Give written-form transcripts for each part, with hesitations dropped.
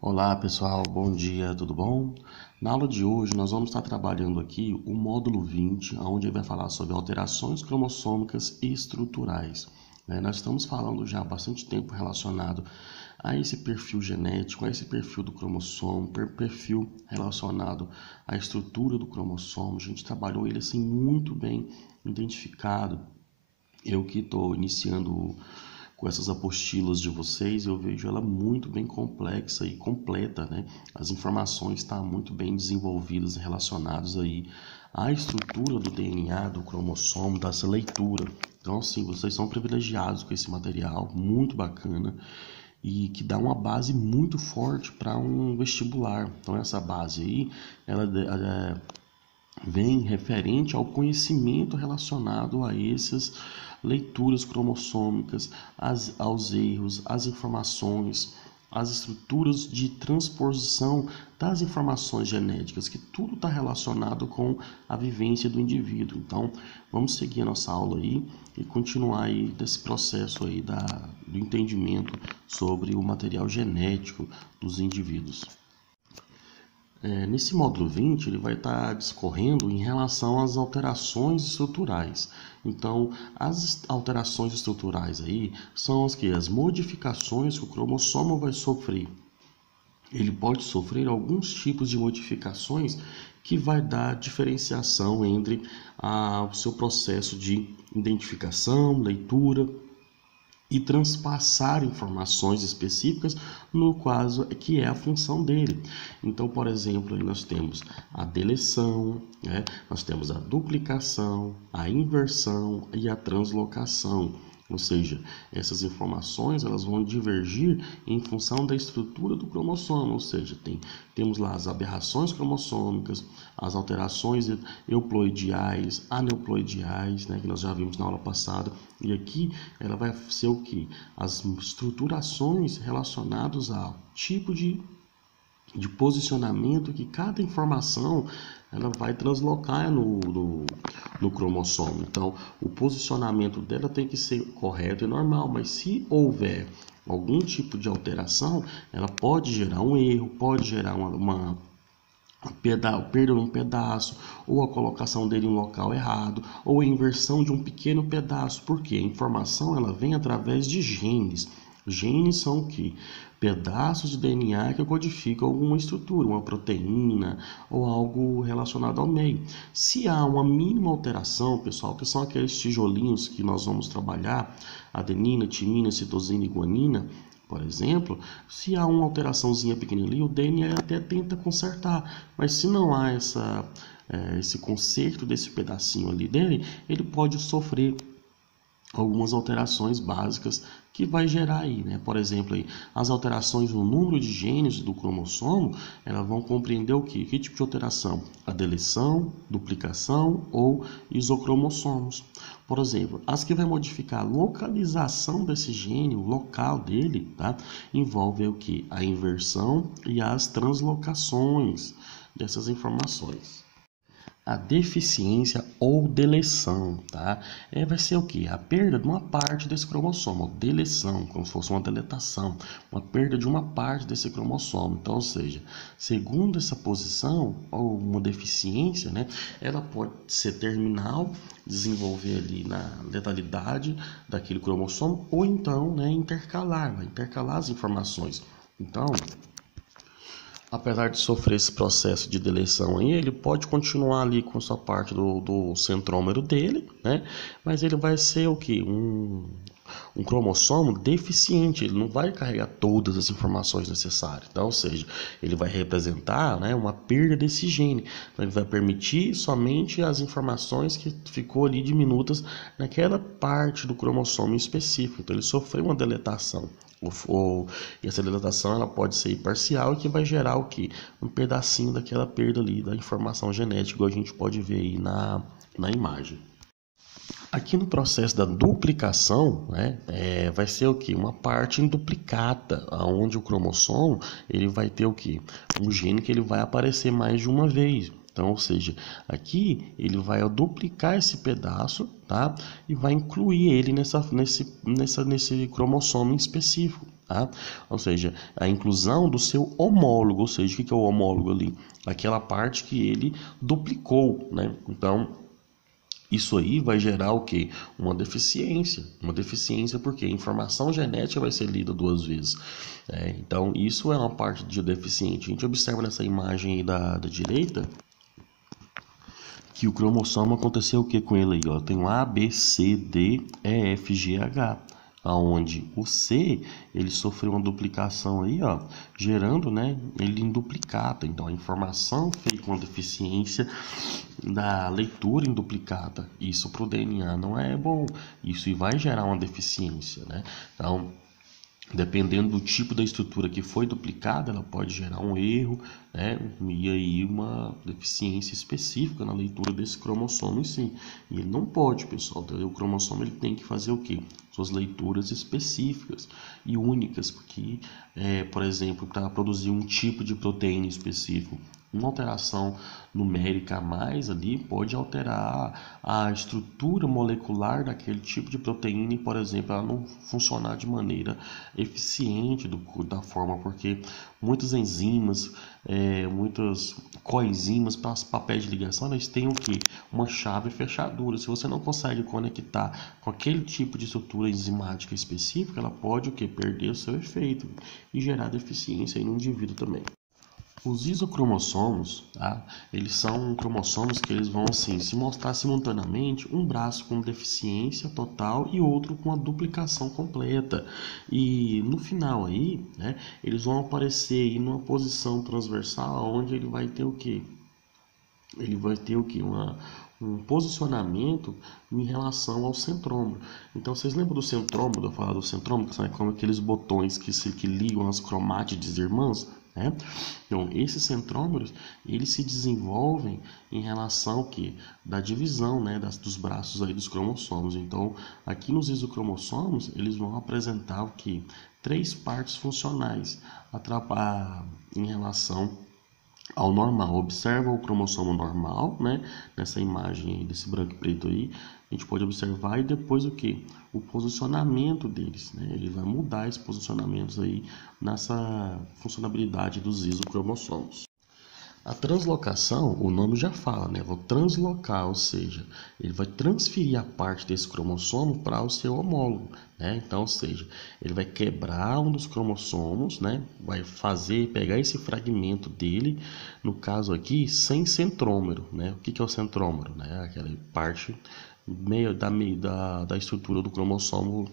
Olá pessoal, bom dia, tudo bom? Na aula de hoje nós vamos estar trabalhando aqui o módulo 20, onde ele vai falar sobre alterações cromossômicas e estruturais. Nós estamos falando já há bastante tempo relacionado a esse perfil genético, a esse perfil do cromossomo, perfil relacionado à estrutura do cromossomo. A gente trabalhou ele assim muito bem identificado. Eu que estou iniciando com essas apostilas de vocês, eu vejo ela muito bem complexa e completa, né? As informações estão muito bem desenvolvidas relacionadas aí à estrutura do DNA, do cromossomo, dessa leitura. Então, assim, vocês são privilegiados com esse material, muito bacana, e que dá uma base muito forte para um vestibular. Então, essa base aí, ela vem referente ao conhecimento relacionado a essas leituras cromossômicas, aos erros, às informações, às estruturas de transposição das informações genéticas, que tudo está relacionado com a vivência do indivíduo. Então, vamos seguir a nossa aula aí e continuar aí desse processo aí do entendimento sobre o material genético dos indivíduos. Nesse módulo 20, ele vai estar discorrendo em relação às alterações estruturais. Então, as alterações estruturais aí são as modificações que o cromossomo vai sofrer. Ele pode sofrer alguns tipos de modificações que vai dar diferenciação entre o seu processo de identificação, leitura e transpassar informações específicas no caso que é a função dele. Então, por exemplo, nós temos a deleção, nós temos a duplicação, a inversão e a translocação. Ou seja, essas informações elas vão divergir em função da estrutura do cromossomo, ou seja, temos lá as aberrações cromossômicas, as alterações euploidiais, aneuploidiais, que nós já vimos na aula passada, e aqui ela vai ser o que? As estruturações relacionadas ao tipo de posicionamento que cada informação ela vai translocar no cromossomo. Então, o posicionamento dela tem que ser correto e normal, mas se houver algum tipo de alteração, ela pode gerar um erro, pode gerar a perda de um pedaço, ou a colocação dele em um local errado, ou a inversão de um pequeno pedaço, porque a informação ela vem através de genes. Genes são o quê? Pedaços de DNA que codificam alguma estrutura, uma proteína ou algo relacionado ao meio. Se há uma mínima alteração, pessoal, que são aqueles tijolinhos que nós vamos trabalhar, adenina, timina, citosina e guanina, por exemplo, se há uma alteraçãozinha pequena ali, o DNA até tenta consertar, mas se não há esse conserto desse pedacinho ali dele, ele pode sofrer algumas alterações básicas que vai gerar aí, Por exemplo, aí, as alterações no número de genes do cromossomo, elas vão compreender o quê? Que tipo de alteração? A deleção, duplicação ou isocromossomos. Por exemplo, as que vai modificar a localização desse gene, o local dele, envolve o quê? A inversão e as translocações dessas informações. A deficiência ou deleção, vai ser o que? A perda de uma parte desse cromossomo, deleção, como se fosse uma deletação, uma perda de uma parte desse cromossomo. Então, ou seja, segundo essa posição, ou uma deficiência, ela pode ser terminal, desenvolver ali na letalidade daquele cromossomo, ou então, intercalar, vai intercalar as informações. Então, apesar de sofrer esse processo de deleção aí, ele pode continuar ali com sua parte do centrômero dele, mas ele vai ser o que? Um cromossomo deficiente, ele não vai carregar todas as informações necessárias. Então, ou seja, ele vai representar uma perda desse gene. Então, ele vai permitir somente as informações que ficou ali diminutas naquela parte do cromossomo específico. Então, ele sofreu uma deletação. E essa deletação ela pode ser parcial e que vai gerar o que? Um pedacinho daquela perda ali da informação genética, igual a gente pode ver aí na imagem. Aqui no processo da duplicação, vai ser o que? Uma parte induplicata, onde o cromossomo ele vai ter o que? Um gene que ele vai aparecer mais de uma vez. Então, ou seja, aqui ele vai duplicar esse pedaço, tá? E vai incluir ele nesse cromossomo em específico, tá? Ou seja, a inclusão do seu homólogo, ou seja, o que é o homólogo ali? Aquela parte que ele duplicou, né? Então, isso aí vai gerar o quê? Uma deficiência. Uma deficiência porque a informação genética vai ser lida duas vezes. Então, isso é uma parte de deficiente. A gente observa nessa imagem aí da direita que o cromossomo aconteceu o que com ele aí? Ó? Tem um A, B, C, D, E, F, G, H. Aonde o C, ele sofreu uma duplicação aí, ó, gerando, né, ele em duplicata. Então, a informação feita com a deficiência da leitura em duplicata, isso para o DNA não é bom. Isso vai gerar uma deficiência, né? Então, dependendo do tipo da estrutura que foi duplicada, ela pode gerar um erro, né? E aí uma deficiência específica na leitura desse cromossomo em si. E ele não pode, pessoal. O cromossomo ele tem que fazer o quê? Suas leituras específicas e únicas, porque, por exemplo, para produzir um tipo de proteína específico, uma alteração numérica a mais ali pode alterar a estrutura molecular daquele tipo de proteína e, por exemplo, ela não funcionar de maneira eficiente da forma, porque muitas enzimas, muitas coenzimas para os papéis de ligação, elas têm o que? Uma chave fechadura. Se você não consegue conectar com aquele tipo de estrutura enzimática específica, ela pode o que? Perder o seu efeito e gerar deficiência aí no indivíduo também. Os isocromossomos, tá? Eles são cromossomos que eles vão assim se mostrar simultaneamente, um braço com deficiência total e outro com a duplicação completa. E no final aí, né, eles vão aparecer aí numa posição transversal, onde ele vai ter o quê? Ele vai ter o quê? Um posicionamento em relação ao centrômero. Então, vocês lembram do centrômero, eu falar do centrômero, que são como aqueles botões que ligam as cromátides irmãs? Então, esses centrômeros, eles se desenvolvem em relação ao que? Da divisão, né, dos braços aí dos cromossomos. Então, aqui nos isocromossomos, eles vão apresentar o que? 3 partes funcionais em relação ao normal. Observa o cromossomo normal, né? Nessa imagem aí, desse branco e preto aí, a gente pode observar e depois o que? O posicionamento deles, né? Ele vai mudar esses posicionamentos aí nessa funcionalidade dos isocromossomos. A translocação, o nome já fala, né? Vou translocar, ou seja, ele vai transferir a parte desse cromossomo para o seu homólogo, né? Então, ou seja, ele vai quebrar um dos cromossomos, né? Vai pegar esse fragmento dele, no caso aqui, sem centrômero, né? O que é o centrômero, né? Aquela parte meio da estrutura do cromossomo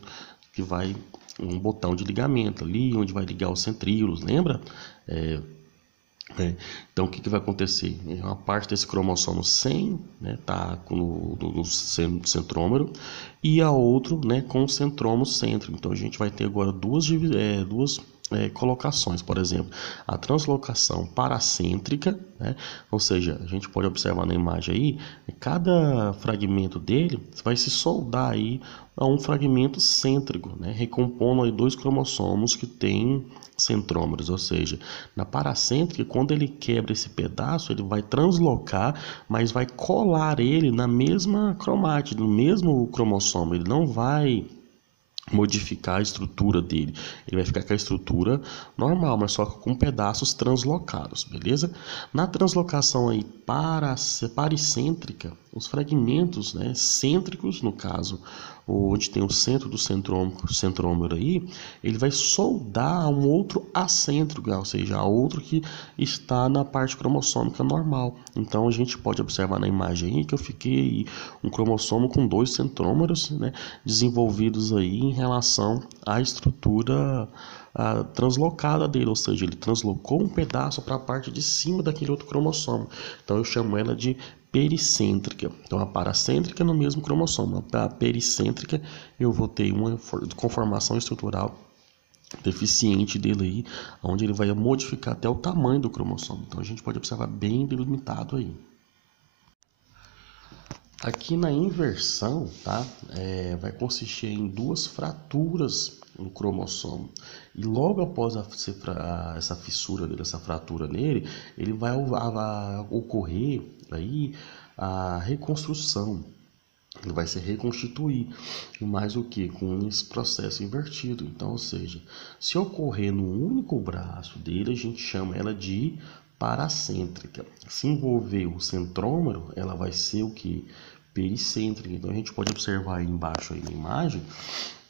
que vai um botão de ligamento ali, onde vai ligar os centríolos, lembra? Então, o que vai acontecer? Uma parte desse cromossomo 100, né, tá no centrômero e a outra, né, com o centrômero cêntrico. Então, a gente vai ter agora duas colocações, por exemplo, a translocação paracêntrica, né? Ou seja, a gente pode observar na imagem aí, cada fragmento dele vai se soldar aí a um fragmento cêntrico, né? Recompondo aí 2 cromossomos que têm centrômeros, ou seja, na paracêntrica, quando ele quebra esse pedaço, ele vai translocar, mas vai colar ele na mesma cromátide, no mesmo cromossomo, ele não vai modificar a estrutura dele, ele vai ficar com a estrutura normal, mas só com pedaços translocados, beleza? Na translocação aí paricêntrica, os fragmentos, né, cêntricos, no caso, onde tem o centro do centrômero aí, ele vai soldar a um outro acêntrico, ou seja, a outro que está na parte cromossômica normal. Então a gente pode observar na imagem aí que eu fiquei um cromossomo com 2 centrômeros, né, desenvolvidos aí em relação à estrutura translocada dele, ou seja, ele translocou um pedaço para a parte de cima daquele outro cromossomo. Então eu chamo ela de pericêntrica. Então a paracêntrica no mesmo cromossomo, a pericêntrica eu vou ter uma conformação estrutural deficiente dele aí, onde ele vai modificar até o tamanho do cromossomo. Então a gente pode observar bem delimitado aí. Aqui na inversão, tá? Vai consistir em duas fraturas no cromossomo. E logo após essa fissura dele, essa fratura nele, ele vai ocorrer aí a reconstrução. Ele vai se reconstituir, mais o que? Com esse processo invertido. Então, ou seja, se ocorrer no único braço dele, a gente chama ela de paracêntrica. Se envolver o centrômero, ela vai ser o que? Pericêntrica. Então, a gente pode observar aí embaixo aí na imagem,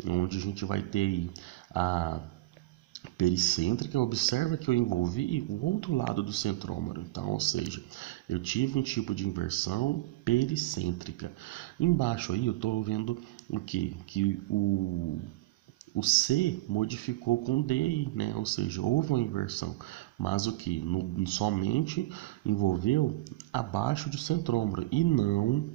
onde a gente vai ter aí a pericêntrica. Observa que eu envolvi o outro lado do centrômero, então, ou seja, eu tive um tipo de inversão pericêntrica. Embaixo aí eu estou vendo o que o C modificou com o D, né? Ou seja, houve uma inversão, mas o que somente envolveu abaixo do centrômero e não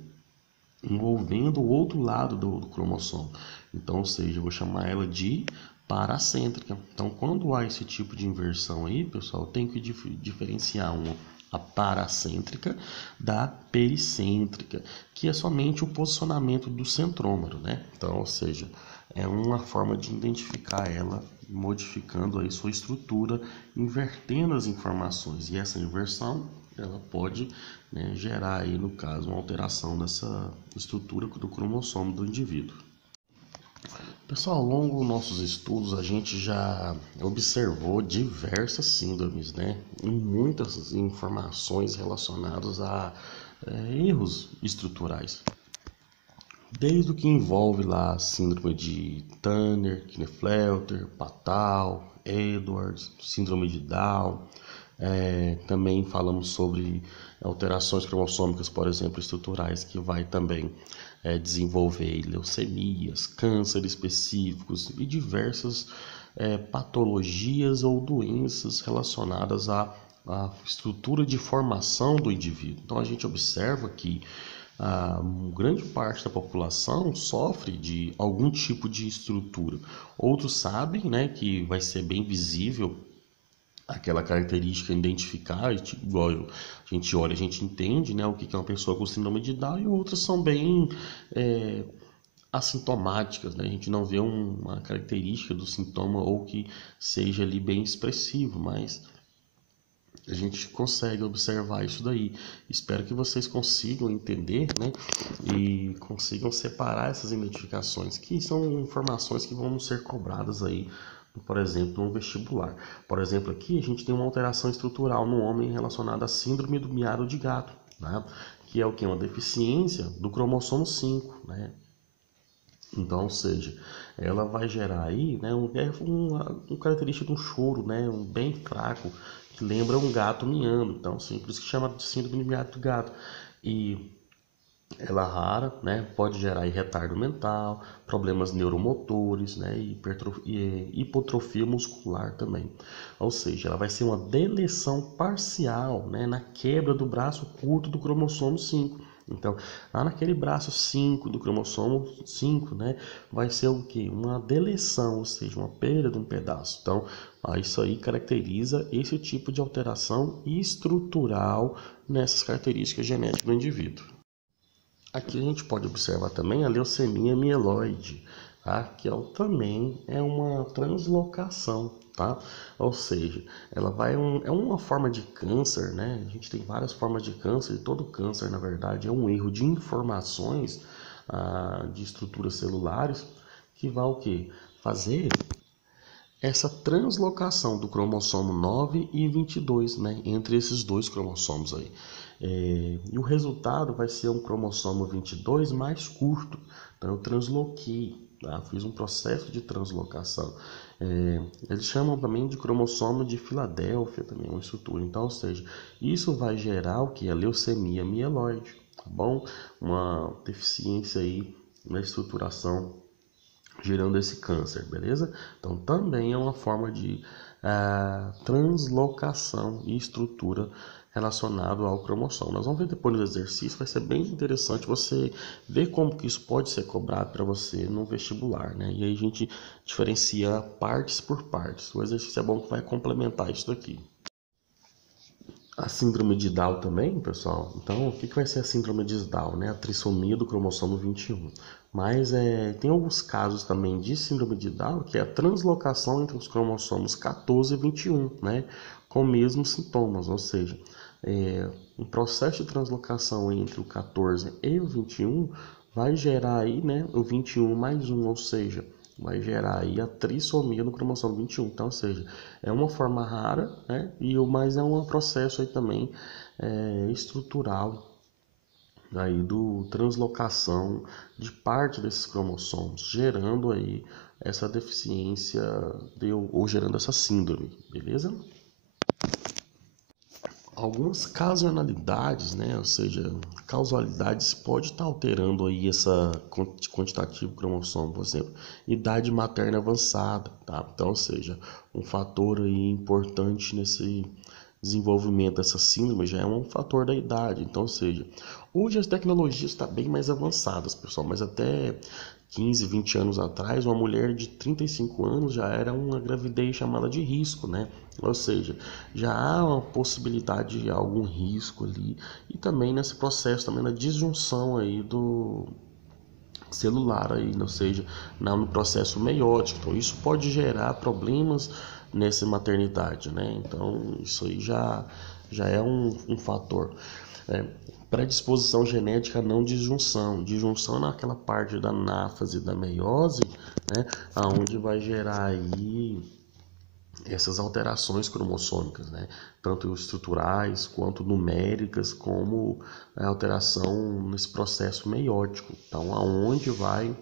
envolvendo o outro lado do cromossomo. Então, ou seja, eu vou chamar ela de paracêntrica. Então, quando há esse tipo de inversão aí, pessoal, tem que diferenciar a paracêntrica da pericêntrica, que é somente o posicionamento do centrômero, né? Então, ou seja, é uma forma de identificar ela, modificando aí sua estrutura, invertendo as informações. E essa inversão, ela pode, né, gerar aí, no caso, uma alteração dessa estrutura do cromossomo do indivíduo. Pessoal, ao longo dos nossos estudos, a gente já observou diversas síndromes, né? E muitas informações relacionadas a erros estruturais. Desde o que envolve lá a síndrome de Turner, Klinefelter, Patau, Edwards, síndrome de Down. Também falamos sobre alterações cromossômicas, por exemplo, estruturais, que vai também desenvolver leucemias, cânceres específicos e diversas patologias ou doenças relacionadas à estrutura de formação do indivíduo. Então a gente observa que grande parte da população sofre de algum tipo de estrutura. Outros sabem, né, que vai ser bem visível aquela característica, identificar, igual a gente olha, a gente entende, né, o que é uma pessoa com síndrome de Down, e outras são bem assintomáticas, né? A gente não vê uma característica do sintoma ou que seja ali bem expressivo, mas a gente consegue observar isso daí. Espero que vocês consigam entender, né? E consigam separar essas identificações, que são informações que vão ser cobradas aí, por exemplo, no vestibular. Por exemplo, aqui a gente tem uma alteração estrutural no homem relacionada à síndrome do miado de gato, né? Que é o que? Uma deficiência do cromossomo 5, né? Então, ou seja, ela vai gerar aí, né, um característica de um choro, né, bem fraco, que lembra um gato miando. Então, assim, por isso que chama de síndrome de miado do gato. E ela é rara, né, pode gerar aí retardo mental, problemas neuromotores, né, e hipotrofia muscular também. Ou seja, ela vai ser uma deleção parcial, né, na quebra do braço curto do cromossomo 5. Então, lá naquele braço 5 do cromossomo 5, né, vai ser o quê? Uma deleção, ou seja, uma perda de um pedaço. Então, isso aí caracteriza esse tipo de alteração estrutural nessas características genéticas do indivíduo. Aqui a gente pode observar também a leucemia mieloide, tá? Que também é uma translocação, tá? Ou seja, ela é uma forma de câncer, né? A gente tem várias formas de câncer, e todo câncer, na verdade, é um erro de informações de estruturas celulares que vai o quê? Fazer essa translocação do cromossomo 9 e 22, né, entre esses dois cromossomos aí. E o resultado vai ser um cromossomo 22 mais curto. Então eu transloquei, tá? Fiz um processo de translocação. Eles chamam também de cromossomo de Filadélfia, também uma estrutura. Então, ou seja, isso vai gerar o que? A leucemia mieloide, tá bom? Uma deficiência aí na estruturação, gerando esse câncer, beleza? Então também é uma forma de translocação e estrutura relacionado ao cromossomo. Nós vamos ver depois no exercício, vai ser bem interessante você ver como que isso pode ser cobrado para você no vestibular, né? E aí a gente diferencia partes por partes. O exercício é bom que vai complementar isso daqui. a síndrome de Down também, pessoal. Então, o que vai ser a síndrome de Down, né? A trissomia do cromossomo 21. Mas tem alguns casos também de síndrome de Down, que é a translocação entre os cromossomos 14 e 21, né? Com mesmos sintomas, ou seja, um processo de translocação entre o 14 e o 21 vai gerar aí, né, o 21 mais 1, ou seja, vai gerar aí a trissomia no cromossomo 21. Então, ou seja, é uma forma rara, né? Mas é um processo aí também estrutural aí do translocação de parte desses cromossomos, gerando aí essa deficiência ou gerando essa síndrome, beleza? Algumas causalidades, né, ou seja, causalidades pode estar alterando aí essa quantitativo cromossomo, por exemplo, idade materna avançada, tá? Então, ou seja, um fator aí importante nesse desenvolvimento dessa síndrome já é um fator da idade. Então, ou seja, hoje as tecnologias estão bem mais avançadas, pessoal, mas até 15, 20 anos atrás, uma mulher de 35 anos já era uma gravidez chamada de risco, né? Ou seja, já há uma possibilidade de algum risco ali, e também nesse processo também na disjunção aí do celular aí, ou seja, no processo meiótico. Então isso pode gerar problemas nessa maternidade, né? Então isso aí já é um fator. Predisposição genética a não disjunção. Disjunção é naquela parte da anáfase da meiose, né? Aonde vai gerar aí essas alterações cromossômicas, né? Tanto estruturais quanto numéricas, como a alteração nesse processo meiótico. Então, aonde vai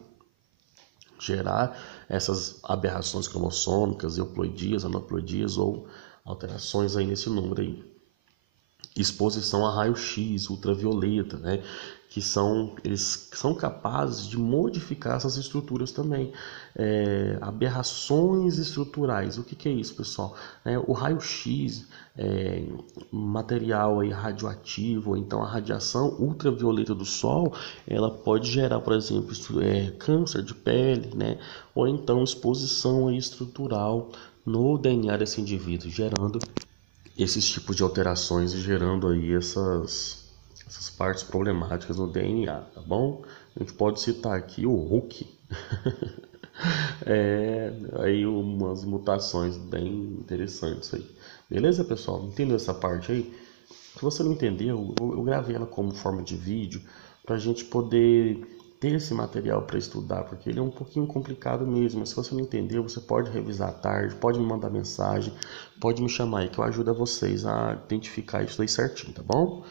gerar essas aberrações cromossômicas, euploidias, aneuploidias ou alterações aí nesse número aí. Exposição a raio-x, ultravioleta, né? Eles são capazes de modificar essas estruturas também. Aberrações estruturais, o que é isso, pessoal? O raio-x, material aí radioativo, ou então a radiação ultravioleta do Sol, ela pode gerar, por exemplo, câncer de pele, né? Ou então exposição aí estrutural no DNA desse indivíduo, gerando esses tipos de alterações e gerando aí essas partes problemáticas no DNA, tá bom? A gente pode citar aqui o Hulk. Aí umas mutações bem interessantes aí. Beleza, pessoal? Entendeu essa parte aí? Se você não entendeu, eu gravei ela como forma de vídeo para a gente poder ter esse material para estudar, porque ele é um pouquinho complicado mesmo. Mas se você não entendeu, você pode revisar à tarde, pode me mandar mensagem, pode me chamar aí que eu ajudo vocês a identificar isso aí certinho, tá bom?